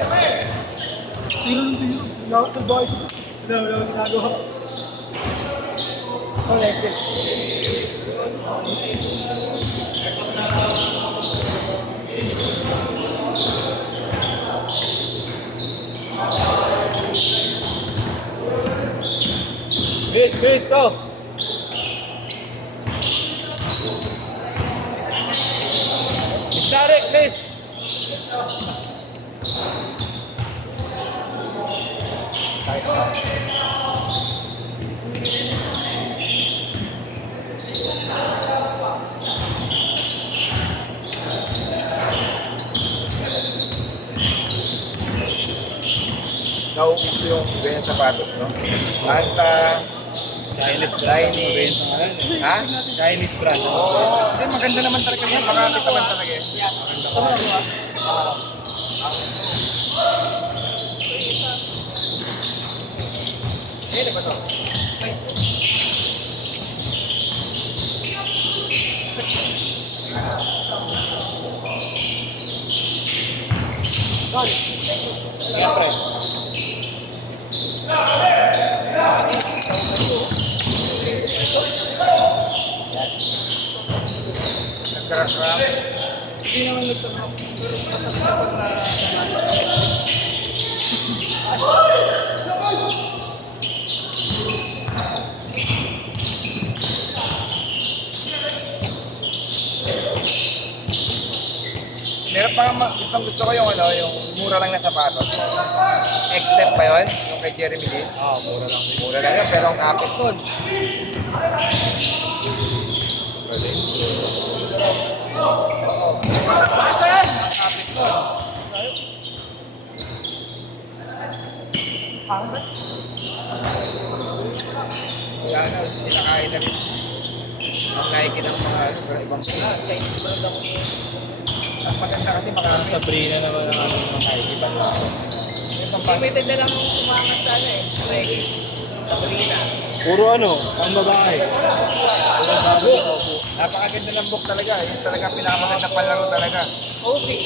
Tiro ng tiro. Wala sa bahay. Wala ginagawa. Correct. Base, go! Direct, please! Nauuso yung ganyan sapatos, no? Anta, Chinese brand. ha? Chinese brand. Oo, hindi, maganda naman talaga yan. Makakit naman talaga yan. Ano ba to? Siyempre. Nagkarakram. Hindi naman nagsasabot na Meron pa nga, gusto ko yung ano, yung mura lang na sapatos. X-Step pa yun? Yung kay Jeremy Lin? mura lang. Mura lang yun, pero ang kapit nun. Ang kapit nun. Kaya na, sinakain na rin. Ang Nike ng mga ibang Chinese brand ako. Ang maganda kasi Ang Sabrina naman ang ano ng Nike ba? Limited na lang yung sumangat sa ano eh. Like, Sabrina. Puro ano, ang babae. Napakaganda ng book talaga. Yung talaga pinakamaganda palaro talaga. Okay.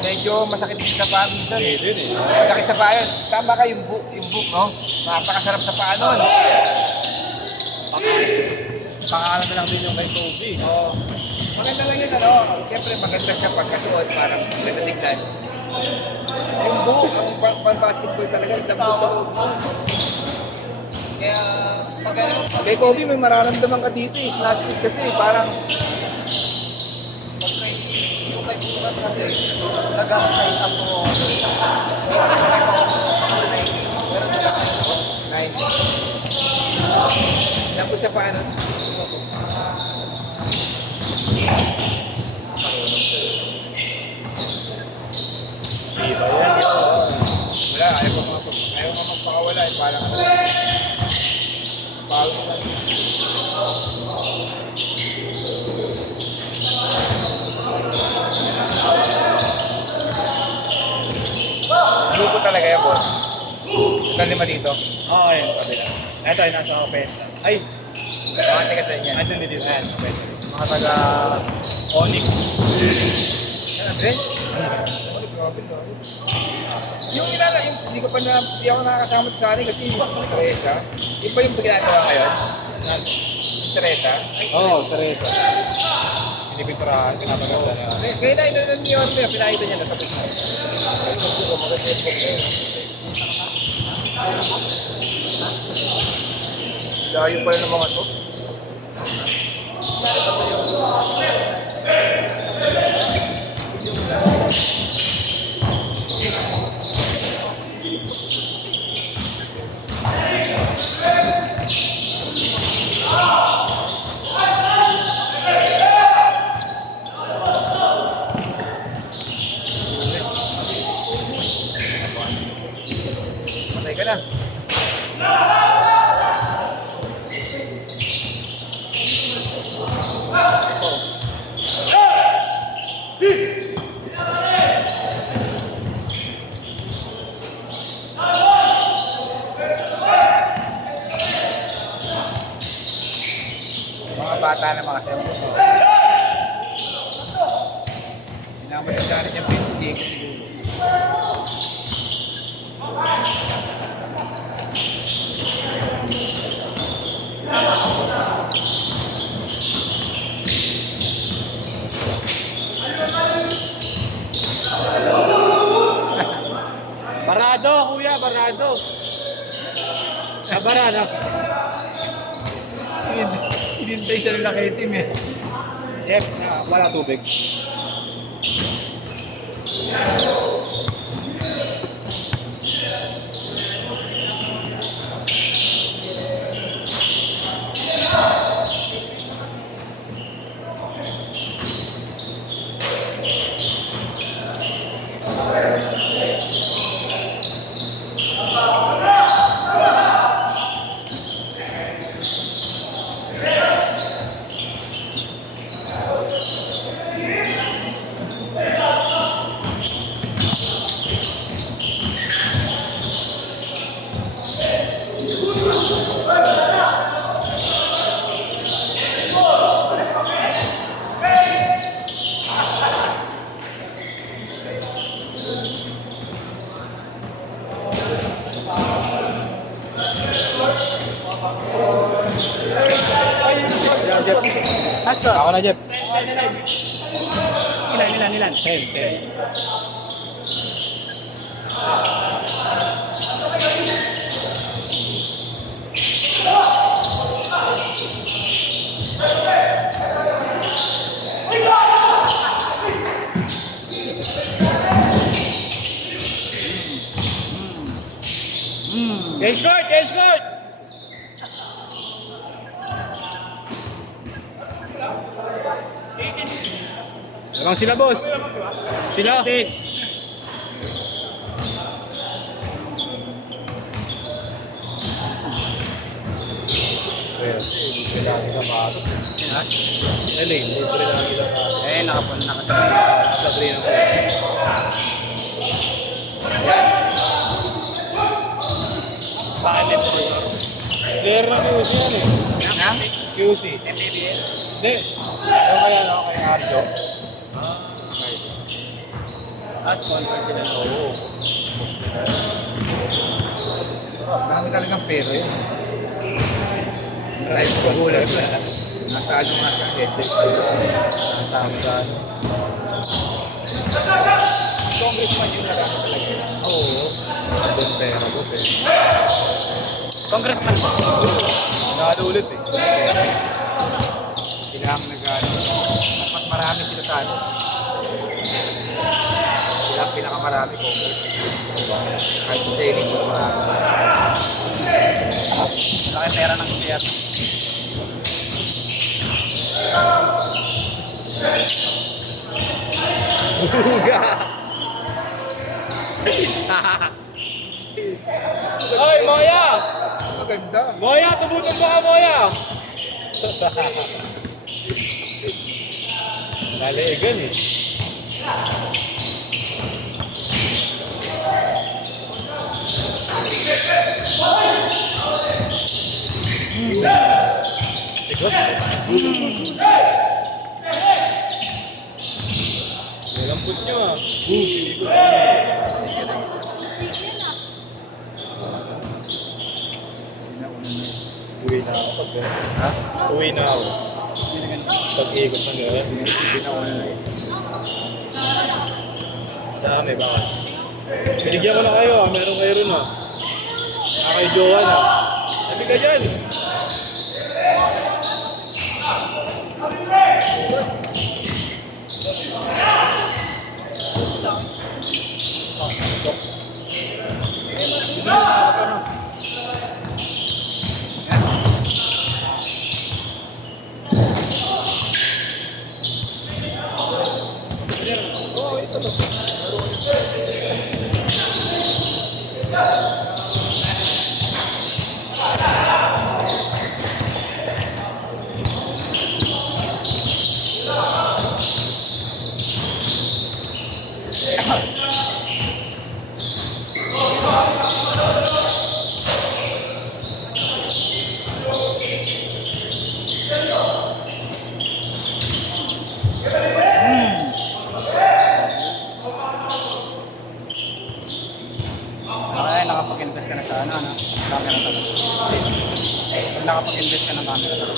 Medyo masakit din sa paa minsan. Din eh. Masakit sa paa yun. Tama ka yung book, no? Napakasarap sa paa nun. Pangalan na lang din yung kay Kobe. Oo. Maganda lang yun, ano? Siyempre maganda siya pagkasuot. Parang maganda tignan. Yung book, ang pang-basketball talaga. Nagdambot ako. Kaya, pag ano, Kay Kobe, may mararamdaman ka dito eh. Snatch kasi parang pag may yung kay Urat kasi, nag-size up mo. Pero nag-size 90. Yan po siya paano? Di ba yan? Wala, ayaw ko magpakawala eh. Parang ano. Palo ko lang. Grupo talaga yan, boss. Ito lima dito. Oo, yun. Kabila. Ito ay nasa offense. Ay, Makati ka sa inyo. andun din dito. Ayan, offense. Mga taga Onyx. Yan, Andres? Ano, grabe to. Yung hindi ko pa hindi ako nakakasama sa akin kasi Teresa. Iba yung ginagawa ngayon. Teresa. Oo, Teresa. Pinipinturahan, pinapaganda na. Kaya na ino niyo niya, pinakita niya na tapos na. Layo pala ng mga to. Patay ka na. Mga bata na mga siyempre. Pinamadagdarin niya pinto, di ko siguro. Barado, kuya, barado. Sa barado. Hinintay siya ng nakitim eh. Yep, wala tubig. Asto. Ako na, Jeff. Ilan? 10. Cage guard! Lamang sila, boss. Sila. Nakasabi. Player ng QC yan eh. QC. Hindi. Yung kaya na ako kay Arjo. Sponsor sila. Oo. Marami talagang pero yun. Live ko gulat na. Nasa ano nga sa headset. Kasama ka ano. Congressman yung narami talaga. Oo. Doon pera ko eh. Congressman. Nalo ulit eh. Kailangan nag-ano. Mas marami sila sa ano. Sila ang pinakamarami Congress. Kahit sa Senate, mas marami. Laki pera ng gobyerno. Oy, Moya! Maganda. Moya, tubutan mo ka, Moya! Naliigan eh. Malambot nyo ah. Uwi na ako pag Ha? Uwi na ako. Pag-iikot ng gano'n. Hindi na ako na Dami ba? Binigyan ko na kayo ah. Meron kayo rin ah. Kay Johan ah. Sabi ka dyan. Ay, nakapag-invest ka na sa ano, camera talaga. Pag nakapag-invest ka ng camera talaga.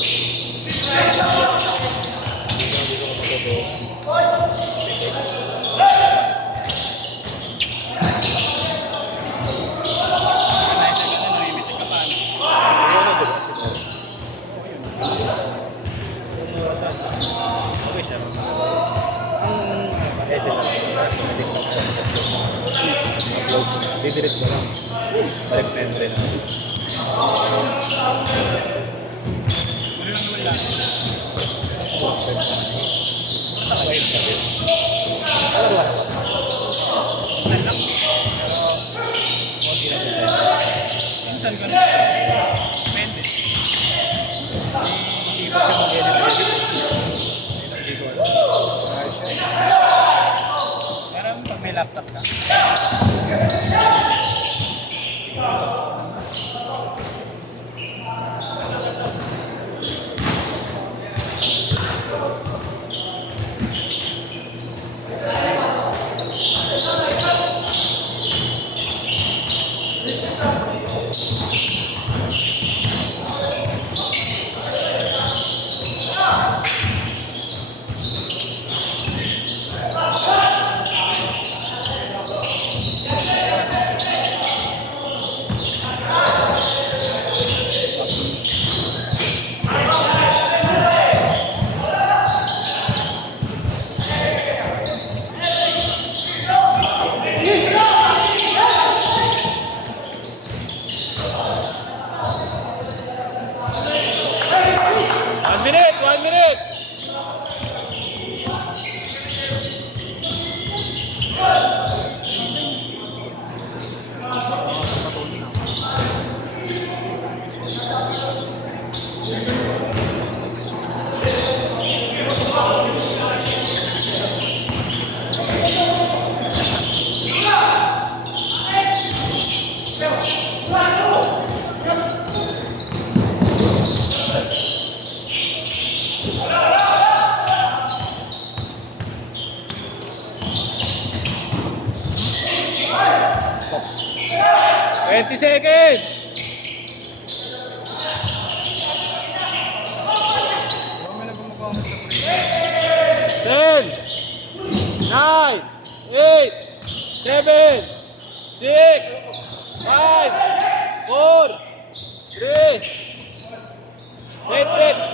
Didelete ko lang. Balik na entry na. Minsan ko na. Depende. Hindi ko siya mag-edit. Hindi ko alam. Parang pag may laptop ka. One minute! Twenty seconds! Ten, 9, 8, 7, 6, 5, 4, 3, 8,